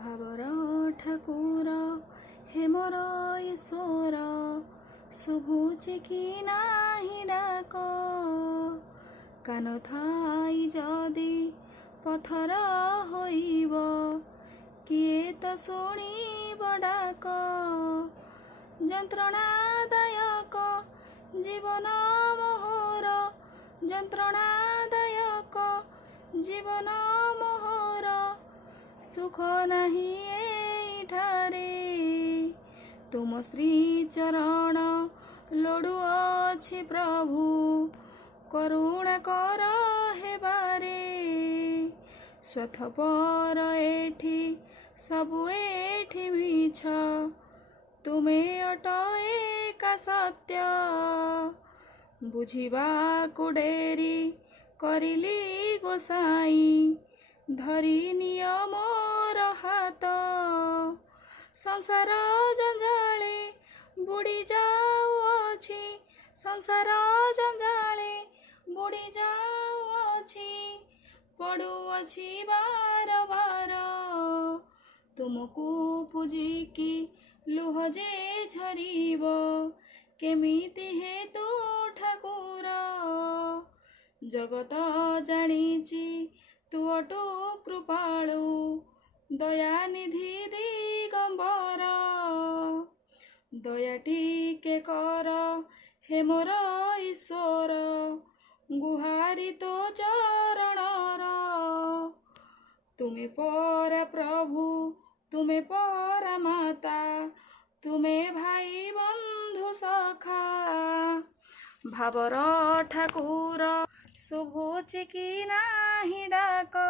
ଭାବର ଠାକୁର ହେ ମୋର ଈଶ୍ୱର, ଶୁଭୁଛି କି ନାହିଁ ଡାକ। କାନ ଥାଇ ଯଦି ପଥର ହୋଇବ, କିଏ ତ ଶୁଣିବ ଡାକ। ଯନ୍ତ୍ରଣାଦାୟକ ଜୀବନ ମୋହର, ଯନ୍ତ୍ରଣାଦାୟକ ଜୀବନ ମୋହର, ସୁଖ ନାହିଁ ଏଇଠାରେ। ତୁମ ଶ୍ରୀ ଚରଣ ଲୋଡ଼ୁଅଛି ପ୍ରଭୁ, କରୁଣା କର ହେବାରେ। ସ୍ୱାର୍ଥପର ଏଠି ସବୁ ଏଠି ମିଛ, ତୁମେ ଅଟ ଏକା ସତ୍ୟ। ବୁଝିବାକୁ ଡେରି କରିଲି ଗୋସାଇଁ, ଧରି ନିଅ ମୋର ହାତ। ସଂସାର ଜଞ୍ଜାଳେ ବୁଡ଼ି ଯାଉଅଛି, ସଂସାର ଜଞ୍ଜାଳେ ବୁଡ଼ି ଯାଉଅଛି, ପଡ଼ୁଅଛି ବାର ବାର। ତୁମକୁ ପୂଜିକି ଲୁହ ଯେ ଝରିବ, କେମିତି ହେତୁ ଠାକୁର। ଜଗତ ଜାଣିଛି ତୁ ଅଟୁ କୃପାଳୁ, ଦୟାନିଧି ଦିଗମ୍ବର। ଦୟା ଟିକେ କର ହେ ମୋର ଈଶ୍ୱର, ଗୁହାରି ତୋ ଚରଣର। ତୁମେ ପରା ପ୍ରଭୁ, ତୁମେ ପରା ମାତା, ତୁମେ ଭାଇ ବନ୍ଧୁ ସଖା। ଭାବର ଠାକୁର ଶୁଭୁଛି କି ନାହିଁ ଡାକ।